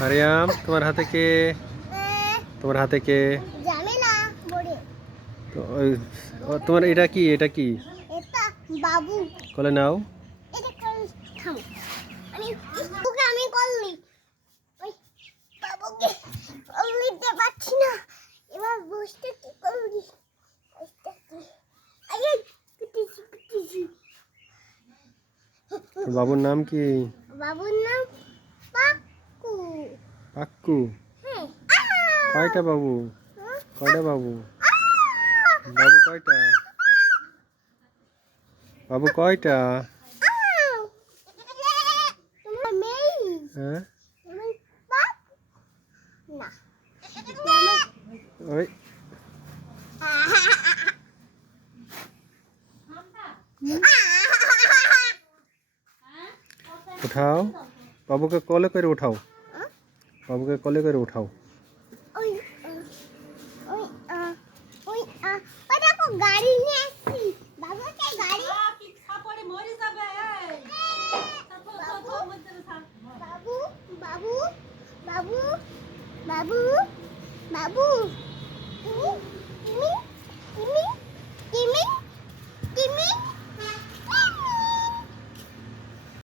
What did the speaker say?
মারিয়াম, তোমার হাতে কে? তোমার হাতে কে? জানি না বড়ে। তো তোমার এটা কি? এটা কি? এটা বাবু। কোলে নাও। এটা কল থাম। ওকে আমি করলি। ওই বাবুকে নিতে পারছি না। এবার বসতে কি করবি? বসতে কি? আরে পিটিছি। বাবুর নাম কি? বাবুর নাম পাক্কু। পাক্কু। হ্যাঁ। কয়টা বাবু? হ্যাঁ? কয়টা বাবু? বাবু কয়টা? বাবু কয়টা? তোমার মেয়ে? হ্যাঁ, তোমার পাপ? না। ওই উঠাও। বাবুকে কোলে করে উঠাও। বাবুকে কোলে করে উঠাও। ওই ওই ওই ওই দেখো গাড়ি নিয়ে আসছি। বাবুকে গাড়ি পরে মরে যাবে বাবু বাবু বাবু বাবু বাবু বাবু